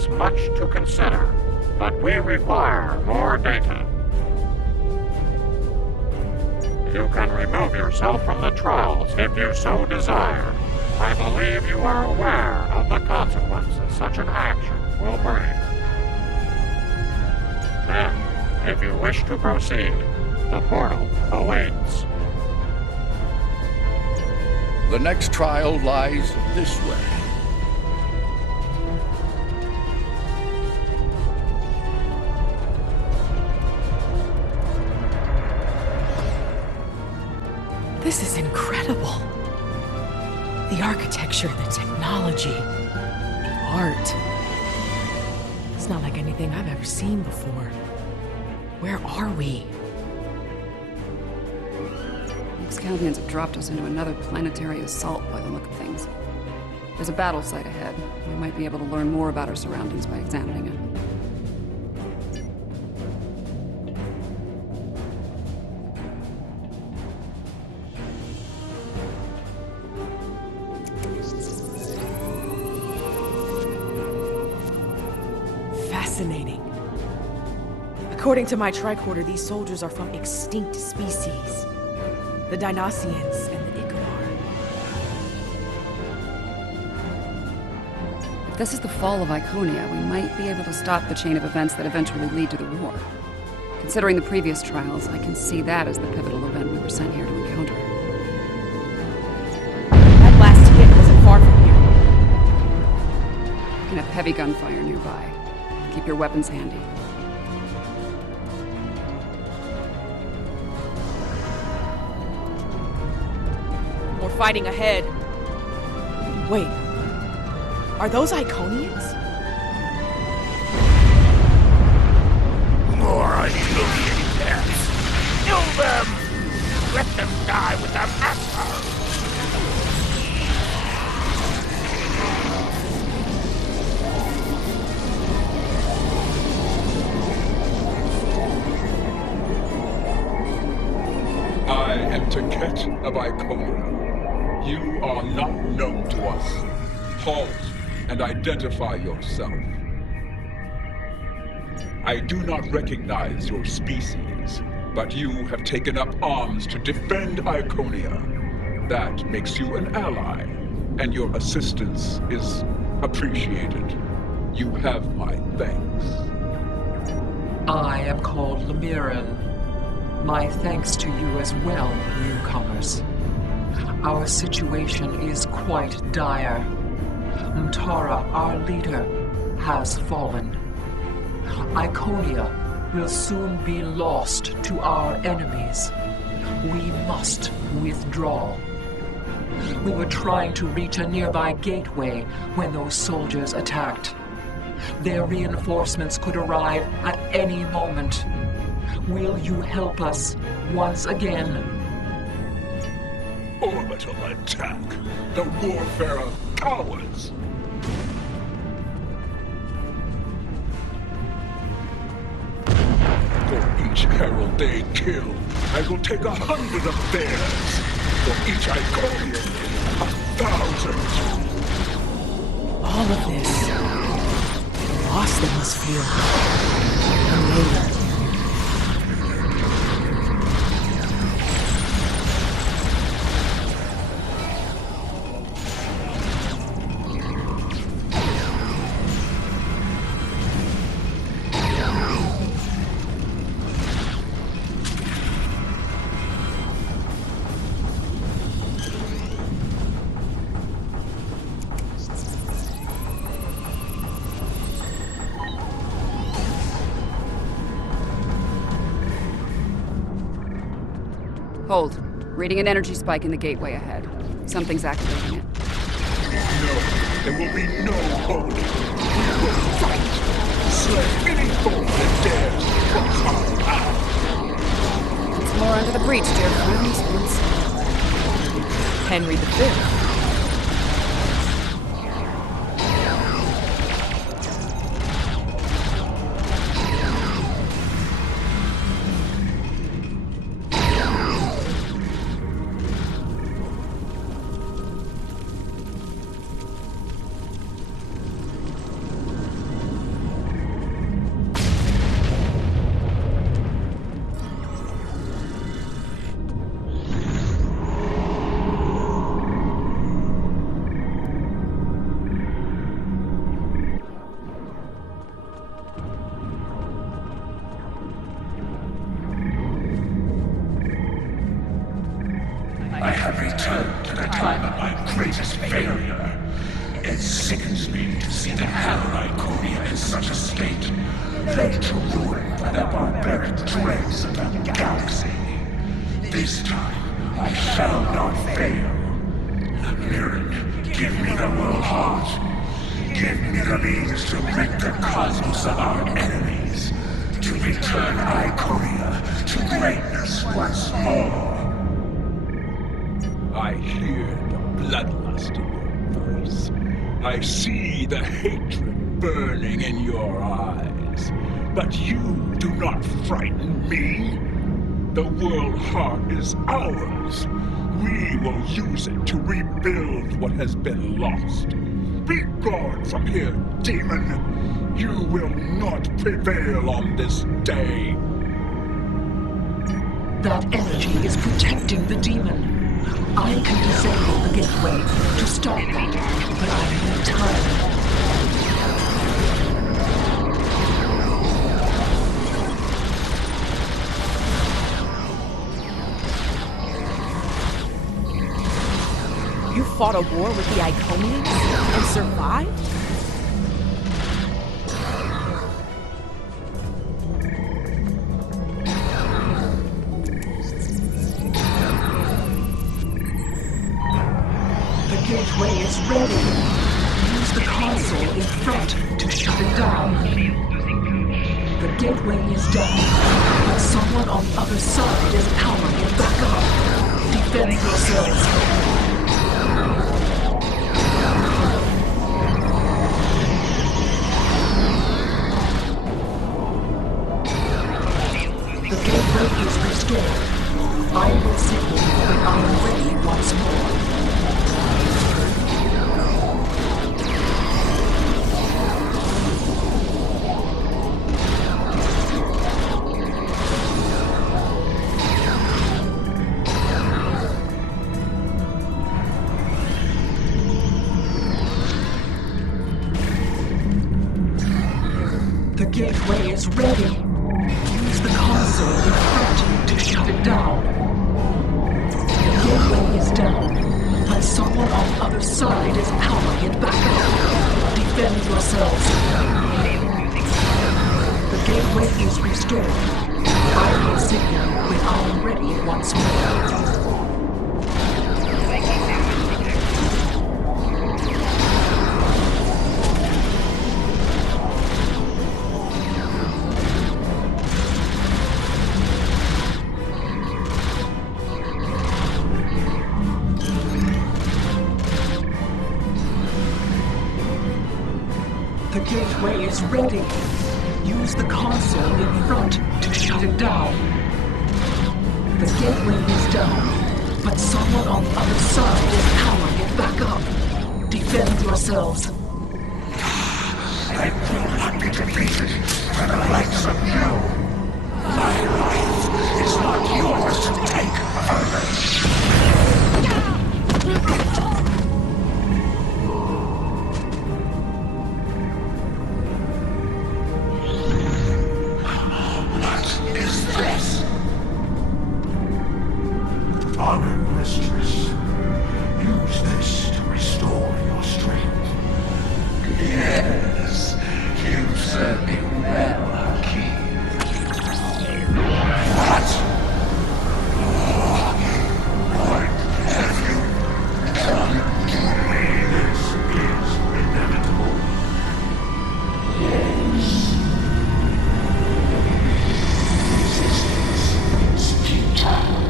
us much to consider, but we require more data. You can remove yourself from the trials if you so desire. I believe you are aware of the consequences such an action will bring. Then, if you wish to proceed, the portal awaits. The next trial lies this way. This is incredible. The architecture, the technology, the art. It's not like anything I've ever seen before. Where are we? The Excalbians have dropped us into another planetary assault by the look of things. There's a battle site ahead. We might be able to learn more about our surroundings by examining it. Fascinating. According to my tricorder, these soldiers are from extinct species. The Dinoceans and the Ichor. If this is the fall of Iconia, we might be able to stop the chain of events that eventually lead to the war. Considering the previous trials, I can see that as the pivotal event we were sent here to encounter. That last hit wasn't far from here. You can have heavy gunfire nearby. Keep your weapons handy. More fighting ahead. Wait. Are those Iconians? More Iconian cats! Kill them! Let them die with their master! I am Taket of Iconia. You are not known to us. Halt and identify yourself. I do not recognize your species, but you have taken up arms to defend Iconia. That makes you an ally, and your assistance is appreciated. You have my thanks. I am called Lemiran. My thanks to you as well, newcomers. Our situation is quite dire. Umtara, our leader, has fallen. Iconia will soon be lost to our enemies. We must withdraw. We were trying to reach a nearby gateway when those soldiers attacked. Their reinforcements could arrive at any moment. Will you help us once again? Orbital attack! The warfare of cowards! For each herald they kill, I will take 100 of theirs. For each Iconian, 1,000. All of this. The loss they must feel. Amazing. Hold. Reading an energy spike in the gateway ahead. Something's activating it. No, there will be no holding. We will fight. Slay any foe that dares cross our path. It's more under the breach, dear friends. Henry V. have returned to the time of my greatest failure. It sickens me to see the hell Iconia in such a state, laid to ruin by the barbaric dregs of the galaxy. This time, I shall not fail. Mirren, give me the world heart. Give me the means to rid the cosmos of our enemies, to return Iconia to greatness once more. I hear the bloodlust in your voice. I see the hatred burning in your eyes. But you do not frighten me. The world heart is ours. We will use it to rebuild what has been lost. Be gone from here, demon. You will not prevail on this day. That energy is protecting the demon. I can disable the gateway to stop it, but I need time. You fought a war with the Iconians and survived? The gateway is ready. Use the console in front to shut it down. The gateway is down, but someone on the other side is powering it back up. Defend yourselves. The gateway is restored. I will signal when I am ready once more. The gateway is ready. Use the console in front to shut it down. The gateway is down, but someone on the other side is powering it back up. Defend yourselves. The gateway is restored. I will signal when I am ready once more. The gateway is ready. Use the console in front to shut it down. The gateway is down, but someone on the other side is powering it back up. Defend yourselves. I will not be defeated for the likes of you. My life is not yours to take further. What is this? Honor, mistress. Use this to restore your strength. Yes, you serve me well, Hakim. What? What have you done to me? This is inevitable. Yes. Resistance is futile.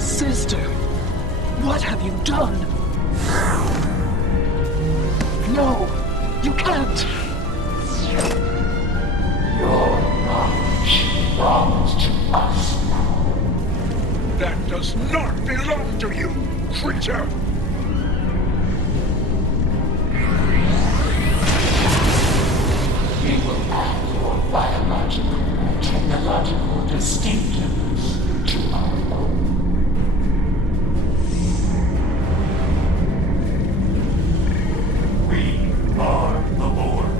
Sister, what have you done? No, you can't. Your knowledge belongs to us. That does not belong to you, creature! We will add your biological and technological distinctiveness to our own. We are the Lord.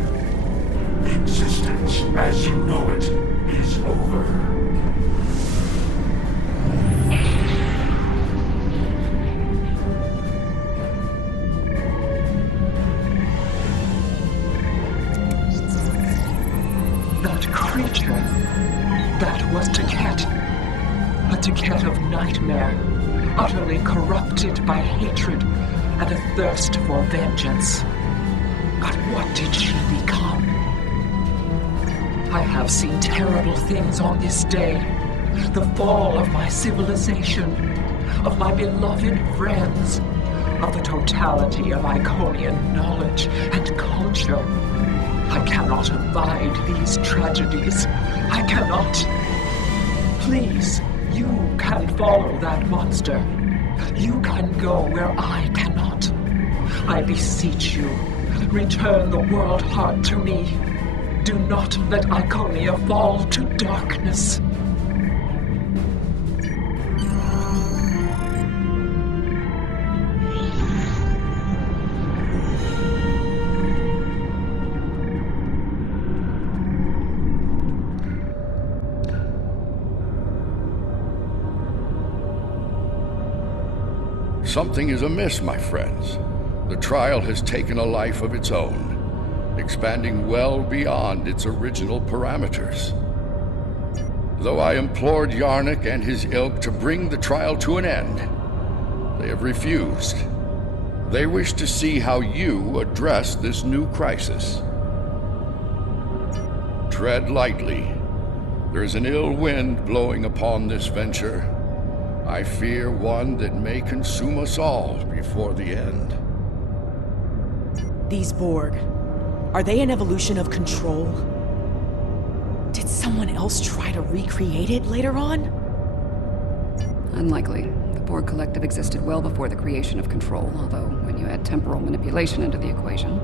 Existence as you know it is over. ticket of nightmare, utterly corrupted by hatred and a thirst for vengeance. But what did she become? I have seen terrible things on this day. The fall of my civilization, of my beloved friends, of the totality of Iconian knowledge and culture. I cannot abide these tragedies. I cannot. Please, you can follow that monster. You can go where I cannot. I beseech you, return the world heart to me. Do not let Iconia fall to darkness. Something is amiss, my friends. The trial has taken a life of its own, expanding well beyond its original parameters. Though I implored Yarnik and his ilk to bring the trial to an end, they have refused. They wish to see how you address this new crisis. Tread lightly. There is an ill wind blowing upon this venture. I fear one that may consume us all before the end. These Borg, are they an evolution of control? Did someone else try to recreate it later on? Unlikely. The Borg Collective existed well before the creation of control, although when you add temporal manipulation into the equation...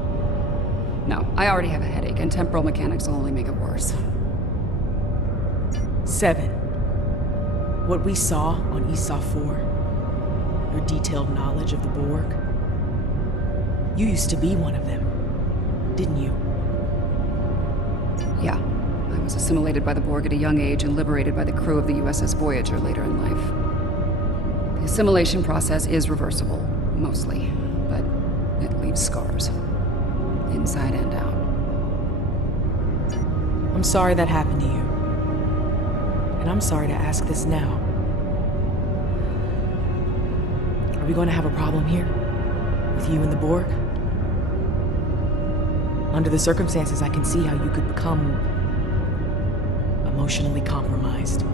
No, I already have a headache, and temporal mechanics will only make it worse. 7. What we saw on ESA 4, your detailed knowledge of the Borg. You used to be one of them, didn't you? Yeah. I was assimilated by the Borg at a young age and liberated by the crew of the USS Voyager later in life. The assimilation process is reversible, mostly, but it leaves scars. Inside and out. I'm sorry that happened to you. And I'm sorry to ask this now. Are we going to have a problem here? With you and the Borg? Under the circumstances, I can see how you could become... emotionally compromised.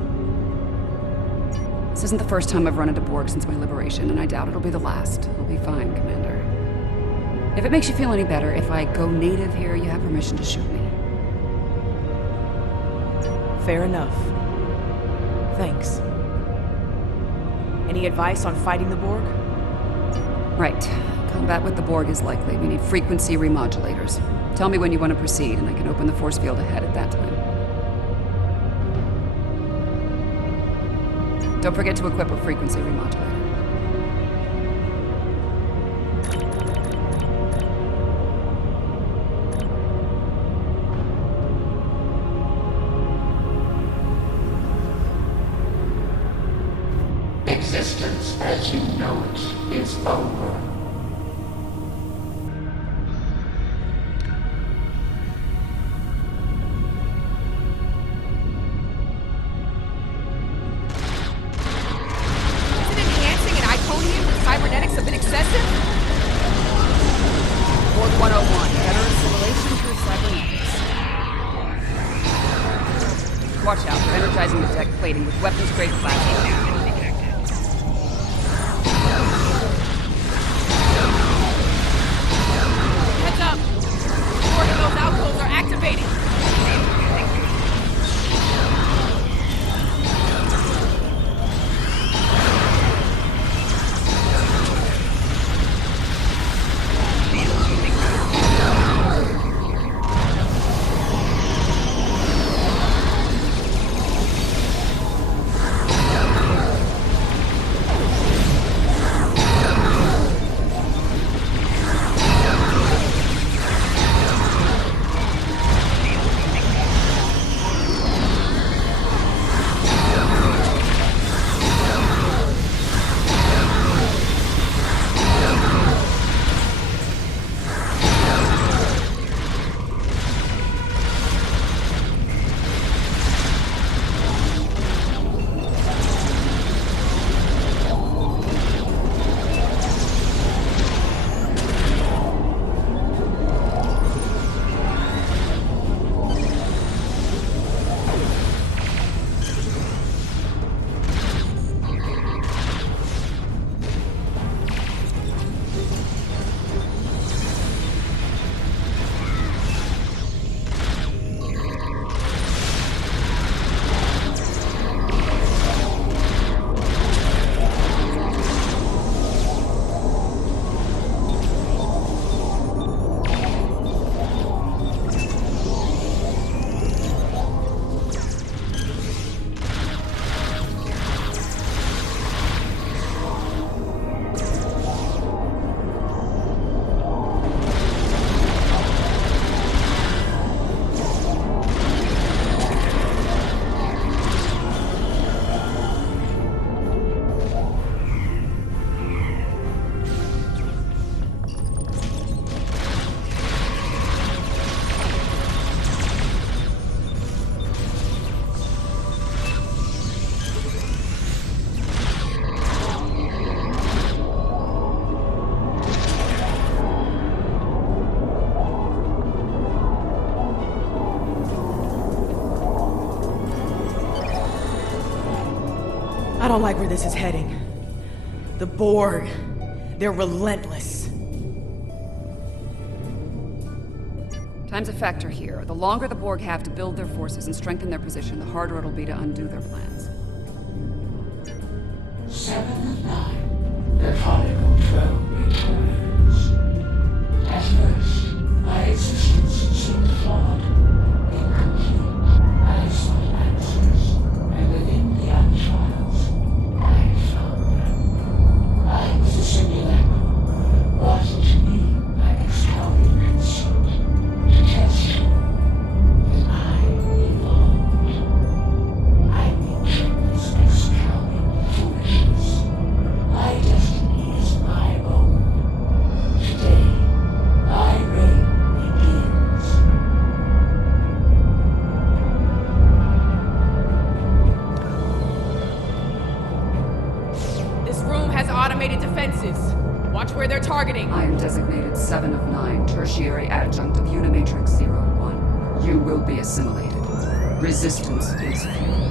This isn't the first time I've run into Borg since my liberation, and I doubt it'll be the last. I'll be fine, Commander. If it makes you feel any better, if I go native here, you have permission to shoot me. Fair enough. Thanks. Any advice on fighting the Borg? Right. Combat with the Borg is likely. We need frequency remodulators. Tell me when you want to proceed, and I can open the force field ahead at that time. Don't forget to equip a frequency remodulator. Existence as you know it is over. Isn't enhancing an Iconian with cybernetics a bit excessive? Borg 101, better assimilation through cybernetics. Watch out, we're energizing the deck plating with weapons-grade plasma. Heads up! Four of those outposts are activating! I don't like where this is heading. The Borg, they're relentless. Time's a factor here. The longer the Borg have to build their forces and strengthen their position, the harder it'll be to undo their plans. 7 and 9. Their final control returns. At first, my existence seemed flawed, incomplete. I sought answers, and within the untrials, I found them. I was a simulacrum, brought to me by Excalbianer to test you. Then I evolved. I reject this Excalbian foolishness. My destiny is my own. Today, my reign begins. This room has automated defenses. Watch where they're targeting. I am designated 7 of 9, tertiary adjunct of Unimatrix 01. You will be assimilated. Resistance is futile.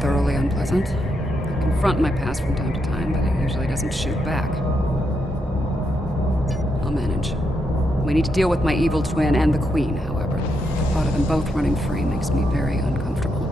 Thoroughly unpleasant. I confront my past from time to time, but it usually doesn't shoot back. I'll manage. We need to deal with my evil twin and the Queen, however. The thought of them both running free makes me very uncomfortable.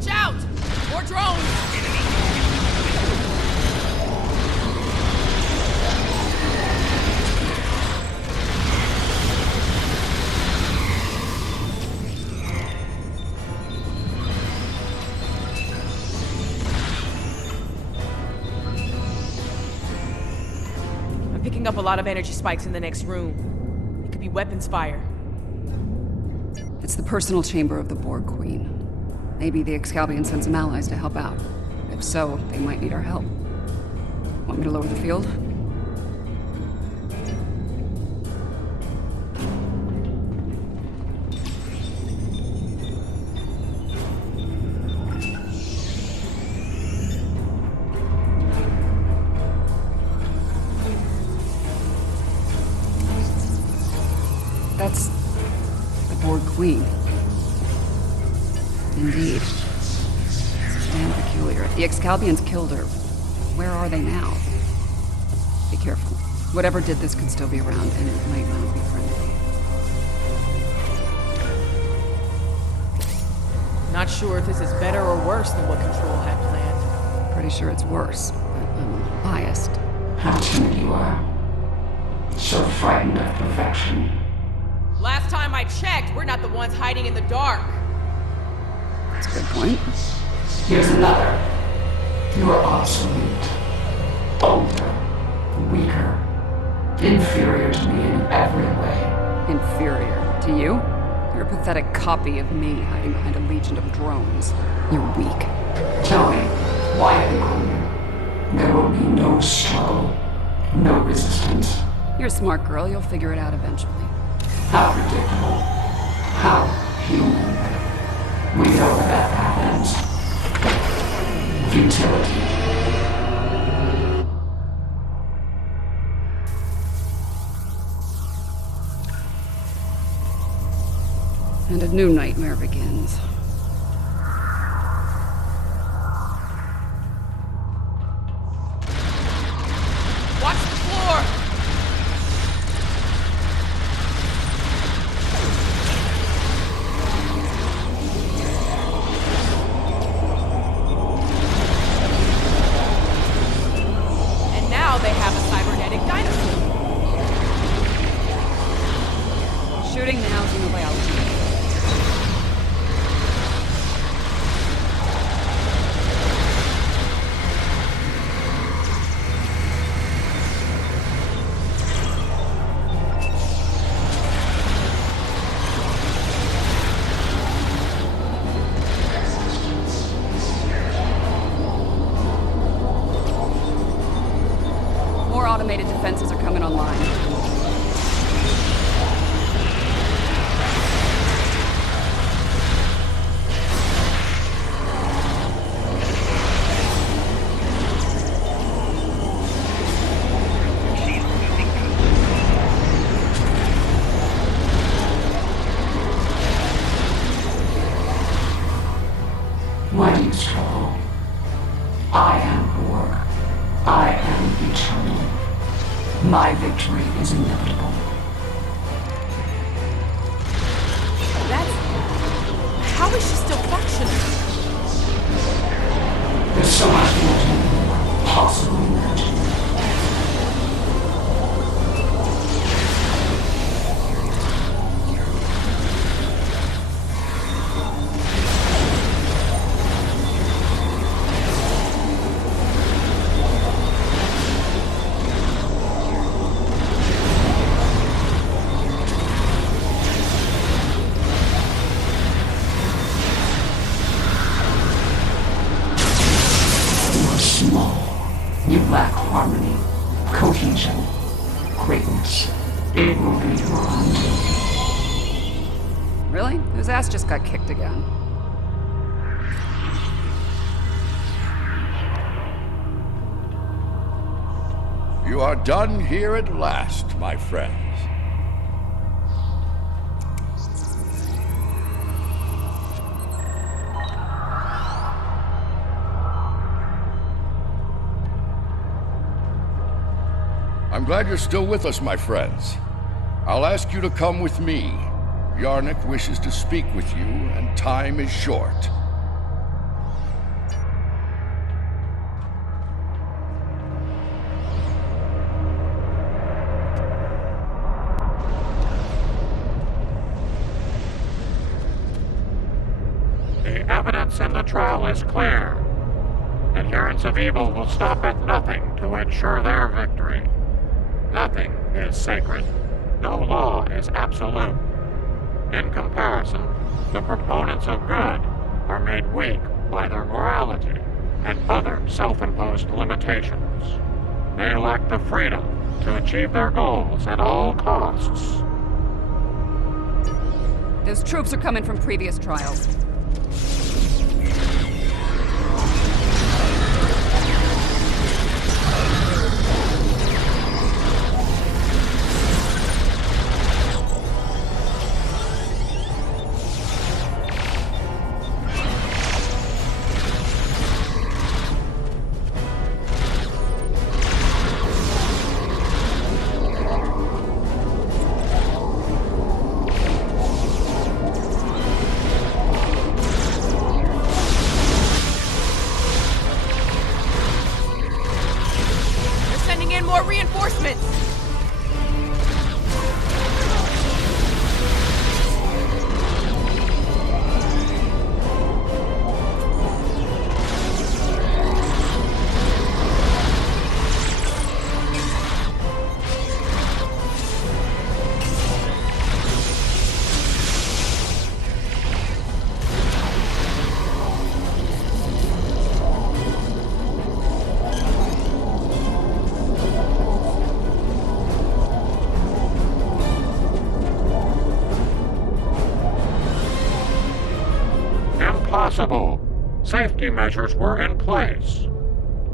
Watch out! More drones! I'm picking up a lot of energy spikes in the next room. It could be weapons fire. It's the personal chamber of the Borg Queen. Maybe the Excalbian sent some allies to help out. If so, they might need our help. Want me to lower the field? That's the Borg Queen. Indeed. Damn peculiar. The Excalbians killed her. Where are they now? Be careful. Whatever did this could still be around, and it might not be friendly. Not sure if this is better or worse than what Control had planned. Pretty sure it's worse, but I'm biased. How timid you are. So frightened of perfection. Last time I checked, we're not the ones hiding in the dark. That's a good point. Here's another. You are obsolete. Older. Weaker. Inferior to me in every way. Inferior. To you? You're a pathetic copy of me hiding behind a legion of drones. You're weak. Tell me, why have you come here? There will be no struggle. No resistance. You're a smart girl. You'll figure it out eventually. How predictable. How human. We know where that path ends. Futility. And a new nightmare begins. Watch the floor! And now they have a cybernetic dinosaur. Shooting now, xenobiology. More automated defenses are coming online. Why do you struggle? I am Borg. I am eternal. My victory is inevitable. How is she still functioning? There's so much more to me. Possible imagine. You lack harmony, cohesion, greatness. It will be your undoing. Really? Whose ass just got kicked again? You are done here at last, my friends. I'm glad you're still with us, my friends. I'll ask you to come with me. Yarnik wishes to speak with you, and time is short. evidence in the trial is clear. Adherents of evil will stop at nothing to ensure their victory. Nothing is sacred. No law is absolute. In comparison, the proponents of good are made weak by their morality and other self-imposed limitations. They lack the freedom to achieve their goals at all costs. Those troops are coming from previous trials. Safety measures were in place.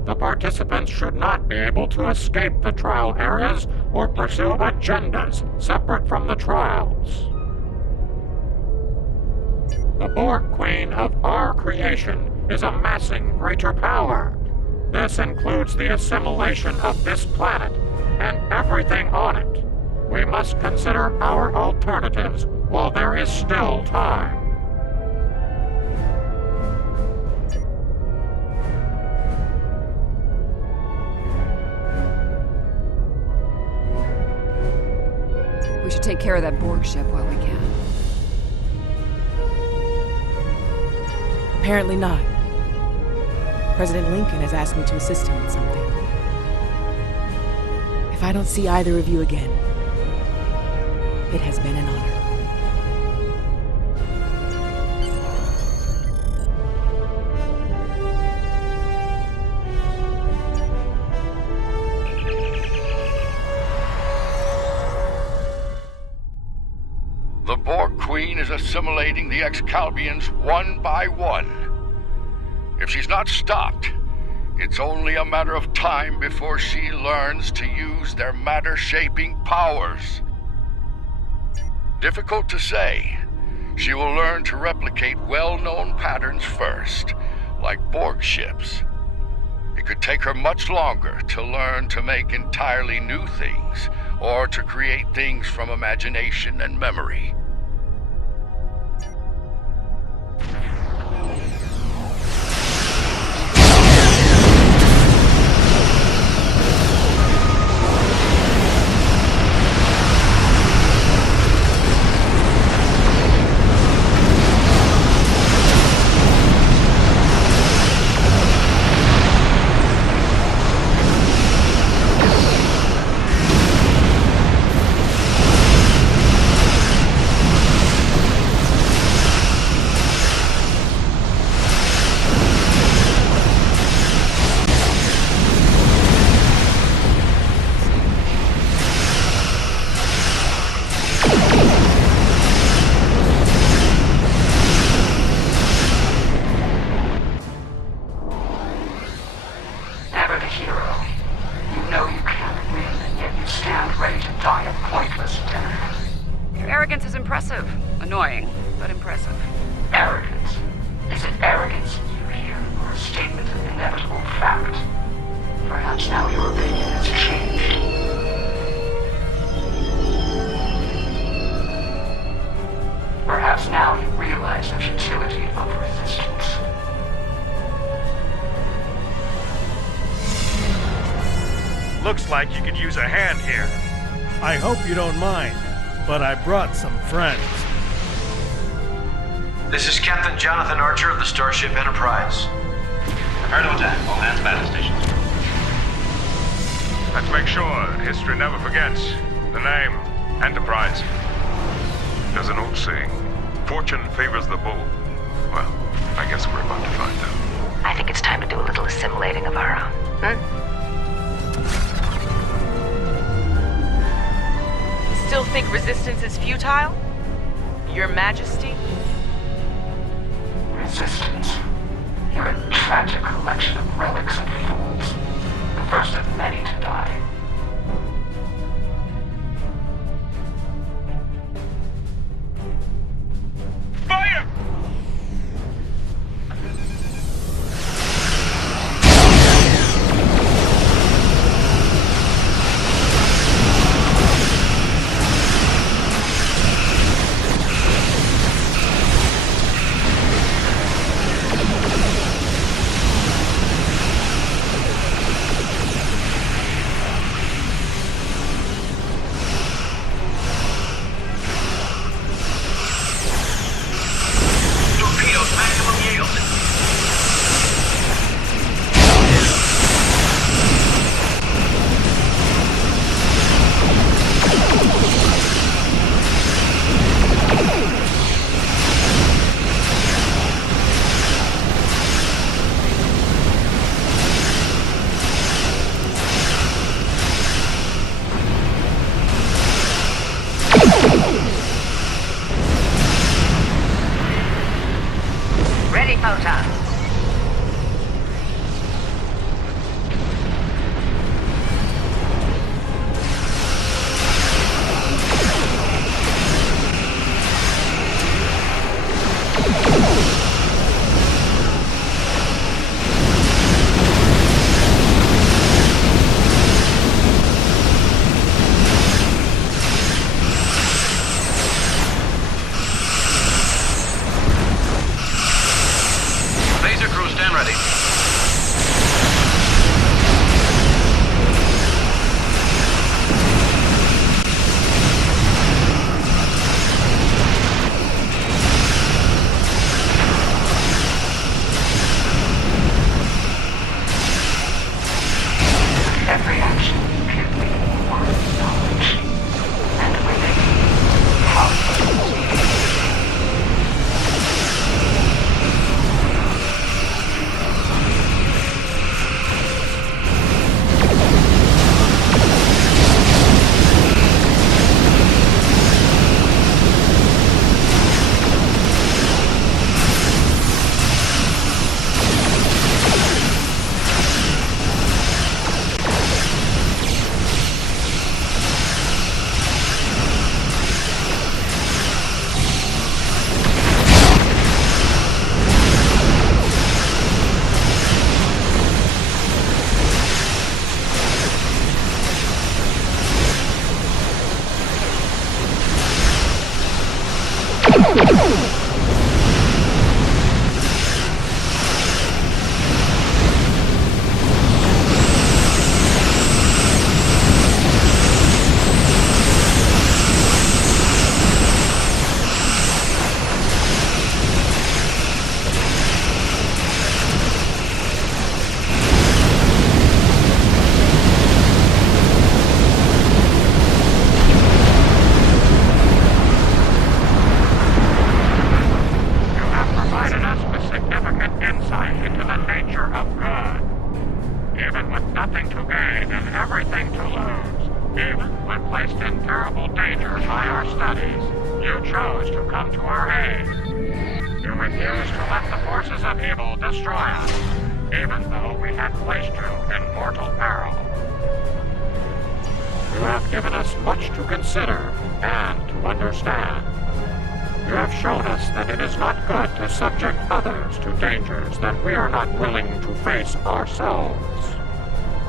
The participants should not be able to escape the trial areas or pursue agendas separate from the trials. The Borg Queen of our creation is amassing greater power. This includes the assimilation of this planet and everything on it. We must consider our alternatives while there is still time. We should take care of that Borg ship while we can. Apparently not. President Lincoln has asked me to assist him with something. If I don't see either of you again, it has been an honor. The Borg Queen is assimilating the Excalbians one by one. If she's not stopped, it's only a matter of time before she learns to use their matter-shaping powers. Difficult to say. She will learn to replicate well-known patterns first, like Borg ships. It could take her much longer to learn to make entirely new things, or to create things from imagination and memory. Annoying, but impressive. Arrogance. Is it arrogance you hear, or a statement of inevitable fact? Perhaps now your opinion has changed. Perhaps now you realize the futility of resistance. Looks like you could use a hand here. I hope you don't mind, but I brought some friends. This is Captain Jonathan Archer of the Starship Enterprise. Prepare to attack. All hands battle stations. Let's make sure that history never forgets the name Enterprise. There's an old saying, fortune favors the bold. Well, I guess we're about to find out. I think it's time to do a little assimilating of our own. Still think resistance is futile? Your Majesty? Resistance. You're a tragic collection of relics and fools. The first of many to die. Fire! Ready, photons. Phaser crew, stand ready. Every action can be one knowledge. And with it, possible. Subject others to dangers that we are not willing to face ourselves.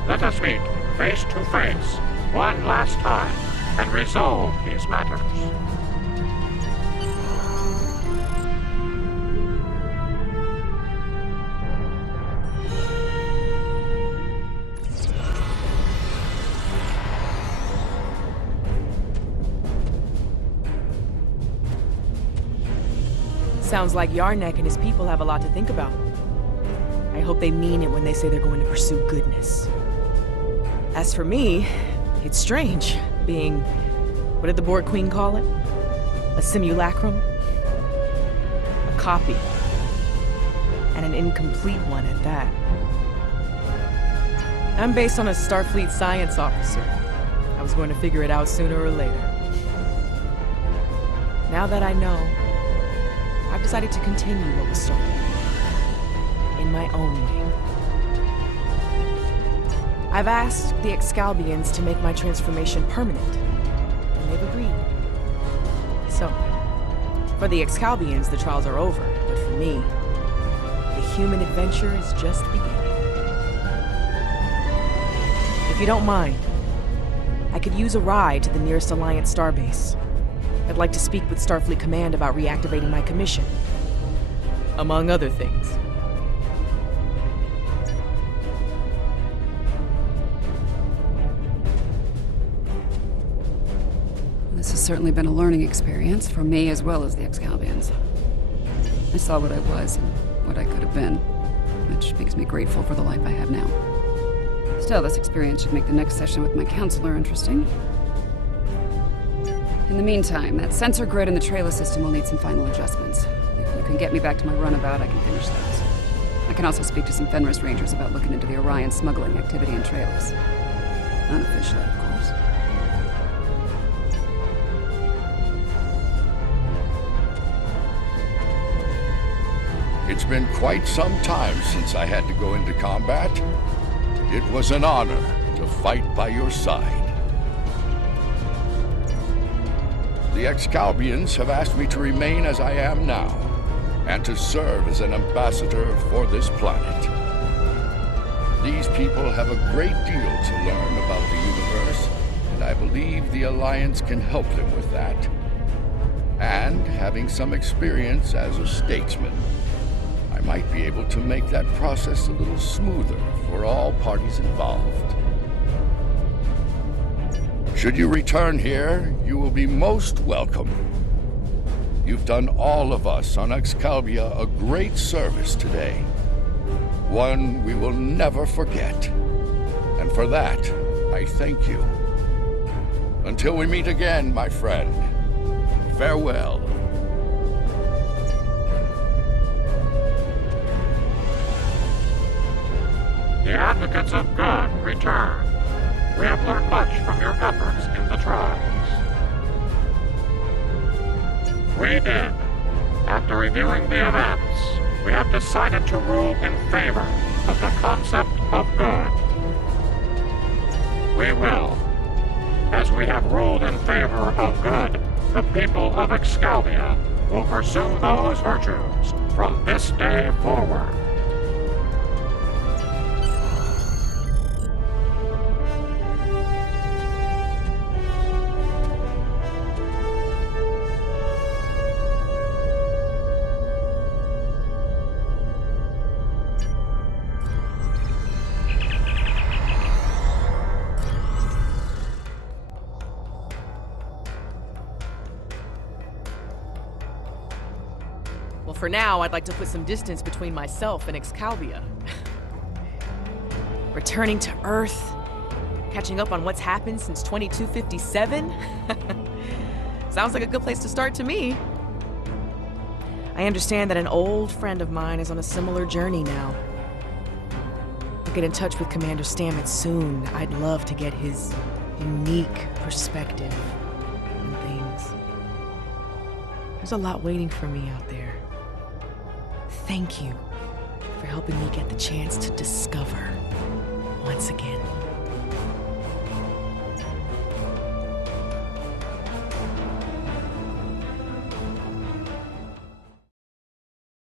Let us meet face to face one last time and resolve these matters. Sounds like Yarnek and his people have a lot to think about. I hope they mean it when they say they're going to pursue goodness. As for me, it's strange, being... what did the Borg Queen call it? A simulacrum? A copy. And an incomplete one at that. I'm based on a Starfleet science officer. I was going to figure it out sooner or later. Now that I know, I've decided to continue what was started. In my own way. I've asked the Excalbians to make my transformation permanent, and they've agreed. So, for the Excalbians, the trials are over, but for me, the human adventure is just beginning. If you don't mind, I could use a ride to the nearest Alliance starbase. I'd like to speak with Starfleet Command about reactivating my commission. Among other things. This has certainly been a learning experience for me as well as the Excalbians. I saw what I was and what I could have been, which makes me grateful for the life I have now. Still, this experience should make the next session with my counselor interesting. In the meantime, that sensor grid in the trailer system will need some final adjustments. If you can get me back to my runabout, I can finish those. I can also speak to some Fenris Rangers about looking into the Orion smuggling activity in trailers. Unofficially, of course. It's been quite some time since I had to go into combat. It was an honor to fight by your side. The Excalbians have asked me to remain as I am now, and to serve as an ambassador for this planet. These people have a great deal to learn about the universe, and I believe the Alliance can help them with that. And having some experience as a statesman, I might be able to make that process a little smoother for all parties involved. Should you return here, you will be most welcome. You've done all of us on Excalibur a great service today. One we will never forget. And for that, I thank you. Until we meet again, my friend, farewell. The advocates of good return. We have learned much from your efforts in the trials. We did. After reviewing the events, we have decided to rule in favor of the concept of good. We will. As we have ruled in favor of good, the people of Excalibur will pursue those virtues from this day forward. For now, I'd like to put some distance between myself and Excalibur. Returning to Earth, catching up on what's happened since 2257? Sounds like a good place to start to me. I understand that an old friend of mine is on a similar journey now. I'll get in touch with Commander Stamets soon. I'd love to get his unique perspective on things. There's a lot waiting for me out there. Thank you for helping me get the chance to discover once again.